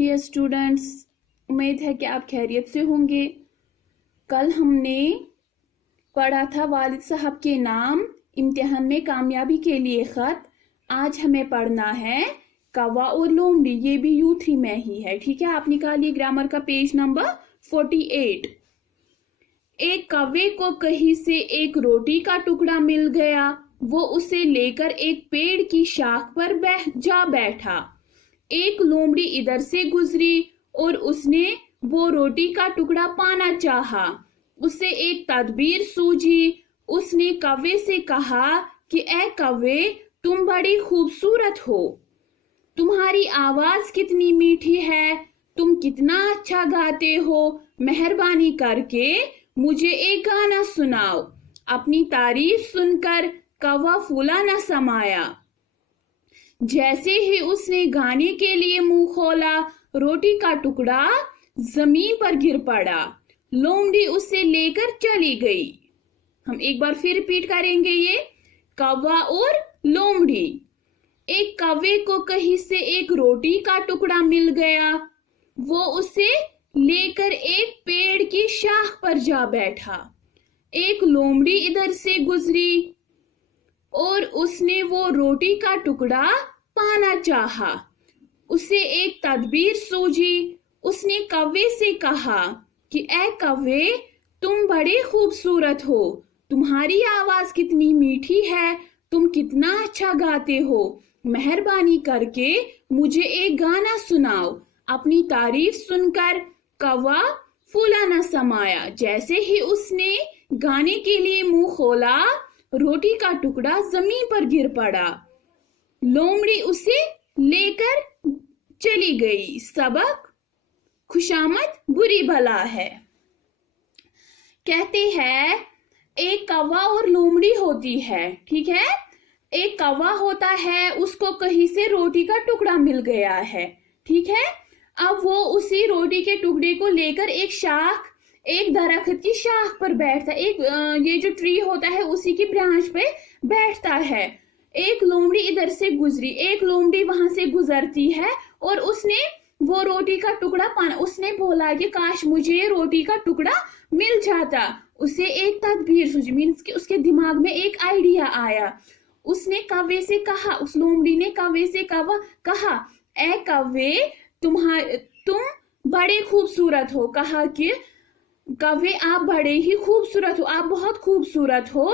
Dear students, उम्मीद है कि आप खैरियत से होंगे। कल हमने पढ़ा था वालिद साहब के नाम इम्तिहान में कामयाबी के लिए खत। आज हमें पढ़ना है कौवा और लोमड़ी। ये भी U3 में ही है, ठीक है। आप निकालिए ग्रामर का पेज नंबर 48। एक कौवे को कहीं से एक रोटी का टुकड़ा मिल गया। वो उसे लेकर एक पेड़ की शाख पर जा बैठा। एक लोमड़ी इधर से गुजरी और उसने वो रोटी का टुकड़ा पाना चाहा। उसे एक तदबीर सूझी। उसने कौवे से कहा कि ए कौवे, तुम बड़ी खूबसूरत हो, तुम्हारी आवाज कितनी मीठी है, तुम कितना अच्छा गाते हो, मेहरबानी करके मुझे एक गाना सुनाओ। अपनी तारीफ सुनकर कौवा फूला न समाया। जैसे ही उसने गाने के लिए मुंह खोला, रोटी का टुकड़ा जमीन पर गिर पड़ा। लोमड़ी उसे लेकर चली गई। हम एक बार फिर रिपीट करेंगे ये कौवा और लोमड़ी। एक कौवे को कहीं से एक रोटी का टुकड़ा मिल गया। वो उसे लेकर एक पेड़ की शाख पर जा बैठा। एक लोमड़ी इधर से गुजरी और उसने वो रोटी का टुकड़ा पाना चाहा। उसे एक तदबीर सूझी। उसने कौवे से कहा कि ए कौवे, तुम बड़े खूबसूरत हो, तुम्हारी आवाज कितनी मीठी है, तुम कितना अच्छा गाते हो, मेहरबानी करके मुझे एक गाना सुनाओ। अपनी तारीफ सुनकर कौवा फूला न समाया। जैसे ही उसने गाने के लिए मुंह खोला, रोटी का टुकड़ा जमीन पर गिर पड़ा। लोमड़ी उसे लेकर चली गई। सबक खुशामद बुरी भला है। कहते हैं एक कौवा और लोमड़ी होती है, ठीक है। एक कौवा होता है, उसको कहीं से रोटी का टुकड़ा मिल गया है, ठीक है। अब वो उसी रोटी के टुकड़े को लेकर एक दरख्त की शाख पर बैठता, ये जो ट्री होता है उसी की ब्रांच पे बैठता है। एक लोमड़ी इधर से गुजरी, एक लोमड़ी वहां से गुजरती है और उसने वो रोटी का टुकड़ा पाना। उसने बोला कि काश मुझे रोटी का टुकड़ा मिल जाता। उसे एक तदबीर सूझी, मीन्स कि उसके दिमाग में एक आइडिया आया। उसने कौवे से कहा, उस लोमड़ी ने कौवे से कहा ए कौवे, तुम बड़े खूबसूरत हो। कहा कि कौवे, आप बड़े ही खूबसूरत हो, आप बहुत खूबसूरत हो,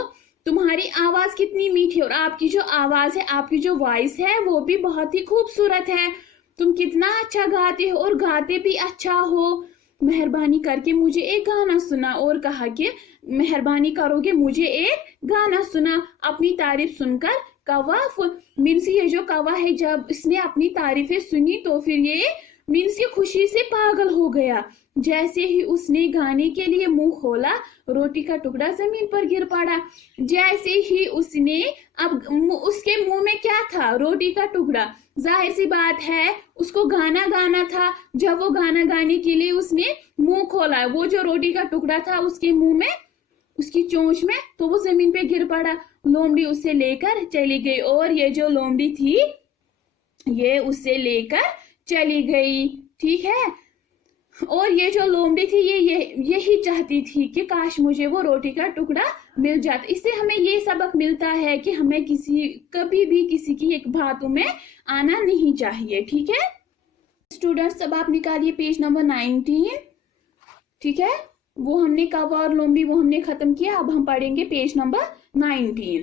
तुम्हारी आवाज कितनी मीठी, और आपकी जो आवाज है, आपकी जो वॉइस है वो भी बहुत ही खूबसूरत है, तुम कितना अच्छा गाते हो और गाते भी अच्छा हो, मेहरबानी करके मुझे एक गाना सुना। और कहा कि मेहरबानी करोगे मुझे एक गाना सुना। अपनी तारीफ सुनकर कौवा मीन्स ये जो कौवा है, जब इसने अपनी तारीफें सुनी तो फिर ये मीन्स ये खुशी से पागल हो गया। जैसे ही उसने गाने के लिए मुंह खोला, रोटी का टुकड़ा जमीन पर गिर पड़ा। जैसे ही उसने, अब उसके मुंह में क्या था? रोटी का टुकड़ा। जाहिर सी बात है उसको गाना गाना था। जब वो गाना गाने के लिए उसने मुंह खोला, वो जो रोटी का टुकड़ा था उसके मुंह में, उसकी चोंच में, तो वो जमीन पे गिर पड़ा। लोमड़ी उसे लेकर चली गई और ये जो लोमड़ी थी ये उसे लेकर चली गई, ठीक है। और ये जो लोमड़ी थी ये यही चाहती थी कि काश मुझे वो रोटी का टुकड़ा मिल जाता। इससे हमें ये सबक मिलता है कि हमें कभी भी किसी की एक बातों में आना नहीं चाहिए, ठीक है। स्टूडेंट्स, अब आप निकालिए पेज नंबर 19, ठीक है। वो हमने कौवा और लोमड़ी वो हमने खत्म किया। अब हम पढ़ेंगे पेज नंबर 19।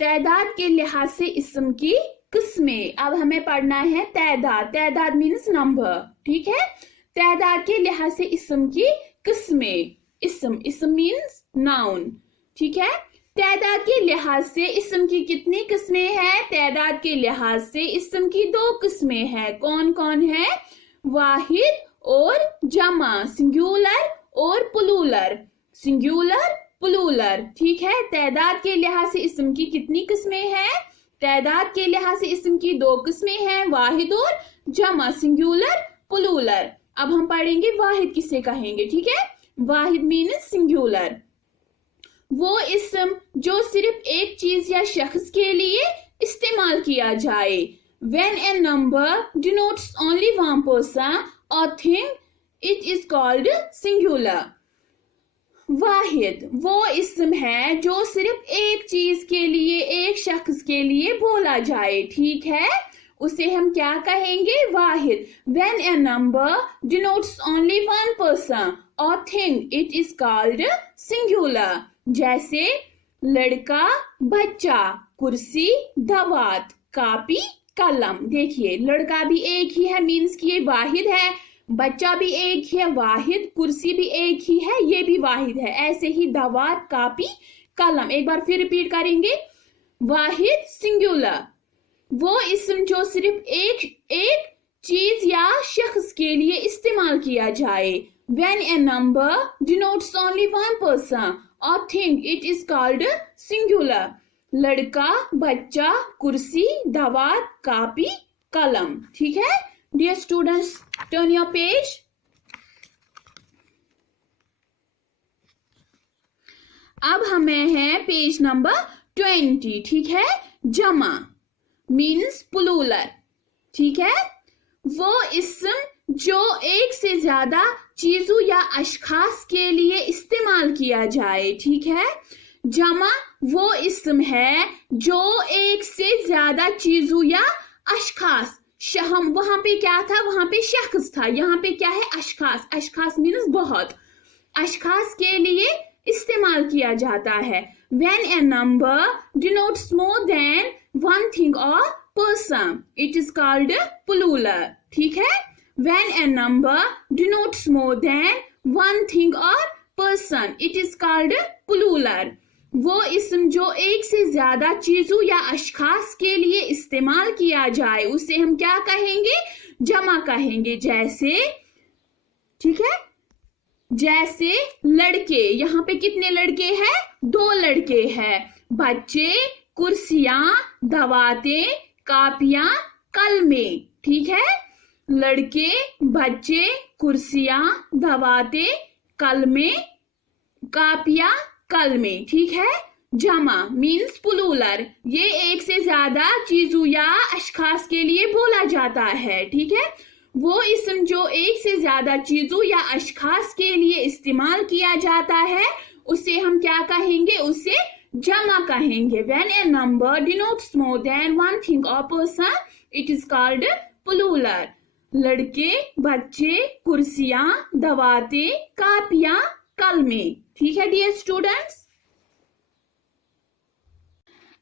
तादाद के लिहाज से इस्म की किस्में। अब हमें पढ़ना है तादाद मीन्स नंबर, ठीक है। तादाद के लिहाज से इस्म की किस्में। इस्म मीन्स नाउन, ठीक है। तादाद के लिहाज से इस्म की कितनी किस्में हैं? तादाद के लिहाज से इस्म की 2 किस्में हैं। कौन कौन है? वाहिद और जमा, सिंगुलर और प्लूरल, सिंगुलर प्लूरल, ठीक है। तादाद के लिहाज से इस्म की कितनी किस्में हैं? तादाद के लिहाज से इस्म की 2 किस्में हैं, वाहिद और जमा, सिंगुलर प्लूरल। अब हम पढ़ेंगे वाहिद किसे कहेंगे, ठीक है। वाहिद मीन्स सिंगुलर, वो इस्म जो सिर्फ एक चीज या शख्स के लिए इस्तेमाल किया जाए। When a number denotes only one person or thing, it is called singular. वाहिद वो इस्म है जो सिर्फ एक चीज के लिए, एक शख्स के लिए बोला जाए, ठीक है, उसे हम क्या कहेंगे? वाहिद. When a number denotes only one person or thing, it is called singular. जैसे लड़का, बच्चा, कुर्सी, दवात, कापी, कलम. देखिए लड़का भी एक ही है, मीन्स कि ये वाहिद है, बच्चा भी एक ही है, वाहिद, कुर्सी भी एक ही है, ये भी वाहिद है. ऐसे ही दवात, कापी, कलम. एक बार फिर रिपीट करेंगे. वाहिद सिंगुलर वो इस्म जो सिर्फ एक चीज या शख्स के लिए इस्तेमाल किया जाए. When a number denotes only one person or thing, it is called singular. लड़का, बच्चा, कुर्सी, दवात, कापी, कलम. ठीक है dear students, turn your page. अब हमें है पेज नंबर 20. ठीक है. जमा मीन्स प्लूरल. ठीक है. वो इस्म जो एक से ज्यादा चीजों या अशखास के लिए इस्तेमाल किया जाए. ठीक है. जमा वो इस्म है जो एक से ज्यादा चीजों या अशखास, हम वहां पे क्या था? वहां पे शख्स था. यहाँ पे क्या है? अशखास. अशखास मीन्स बहुत, अशखास के लिए इस्तेमाल किया जाता है. When a number denotes more than one thing or person, it is called plural. ठीक है. When a number denotes more than one thing or person, it is called plural. वो इस्म जो एक से ज्यादा चीजों या अशखास के लिए इस्तेमाल किया जाए उसे हम क्या कहेंगे? जमा कहेंगे. जैसे, ठीक है, जैसे लड़के, यहाँ पे कितने लड़के हैं? 2 लड़के हैं. बच्चे, कुर्सियां, दवातें, कापियां, कलमें. ठीक है. लड़के, बच्चे, कुर्सियां, दवातें, कलमें, कापियां, कलमें. ठीक है. जमा मीन्स प्लूरल, ये एक से ज्यादा चीजों या अशखास के लिए बोला जाता है. ठीक है. वो इस्म जो एक से ज्यादा चीजों या अशखास के लिए इस्तेमाल किया जाता है उसे हम क्या कहेंगे? उसे जमा कहेंगे. When a number denotes more than one thing or person, it is called plural. लड़के, बच्चे, कुर्सियां, दवातें, कापियां, कलमें. ठीक है डियर स्टूडेंट्स.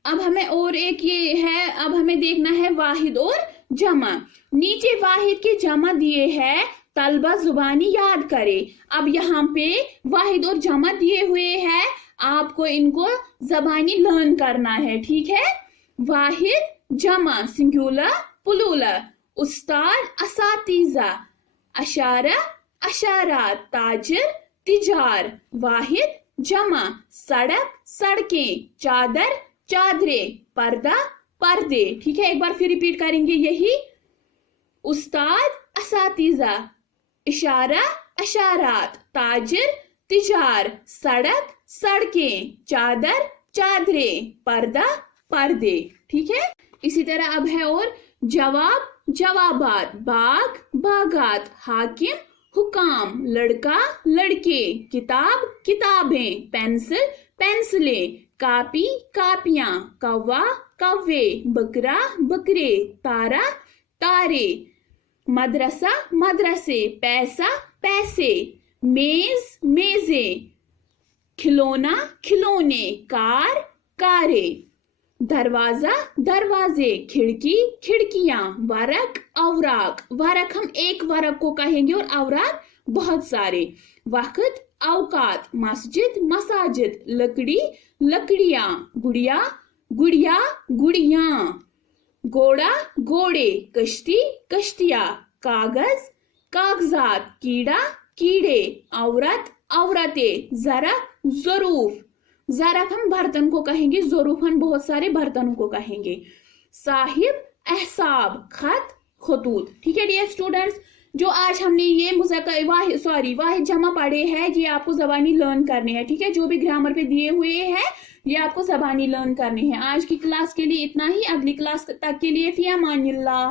अब हमें और एक ये है, अब हमें देखना है वाहिद और जमा. नीचे वाहिद के जमा दिए हैं, तलबा जुबानी याद करे. अब यहाँ पे वाहिद और जमा दिए हुए हैं, आपको इनको जबानी लर्न करना है. ठीक है. वाहिद, जमा सिंगुलर, प्लूरल. उस्ताद, असातिज़ा, अशारा, अशारात, ताजिर, तिजार. वाहिद, जमा. सड़क, सड़कें, चादर, चादरें, पर्दा, पर्दे. ठीक है. एक बार फिर रिपीट करेंगे यही. उस्ताद, असातिज़ा, इशारा, अशारात, ताजिर, तिजार, सड़क, सड़कें, चादर, चादरें, पर्दा, पर्दे. ठीक है. इसी तरह अब है और जवाब, जवाबात, बाग, बागात, हाकिम, हुकाम, लड़का, लड़के, किताब, किताबें, पेंसिल, पेंसिलें, कापी, कापियां, कौवा, कौवे, बकरा, बकरे, तारा, तारे, मदरसा, मदरसे, पैसा, पैसे, मेज, मेजें, खिलौना, खिलौने, कार, कारें, दरवाजा, दरवाजे, खिड़की, खिड़कियां, वरक, औराक. वरक हम एक वरक को कहेंगे और औराक बहुत सारे. वक्त, औकात, मस्जिद, मसाजिद, लकड़ी, लकड़ियां, गुड़िया, गुड़िया, गुड़ियां, घोड़ा, घोड़े, कश्ती, कश्तियां, कागज, कागजात, कीड़ा, कीड़े, औरत, औरतें, ज़रफ, ज़रूफ. ज़रफ हम बर्तन को कहेंगे, ज़रूफ हम बहुत सारे बर्तनों को कहेंगे. साहिब, अहसाब, खत, खतूत. ठीक है डियर स्टूडेंट्स, जो आज हमने ये वाहिद जमा पढ़े हैं ये आपको ज़बानी लर्न करने हैं. ठीक है. जो भी ग्रामर पे दिए हुए हैं ये आपको ज़बानी लर्न करनी है। आज की क्लास के लिए इतना ही, अगली क्लास तक के लिए फ़ी अमानिल्लाह।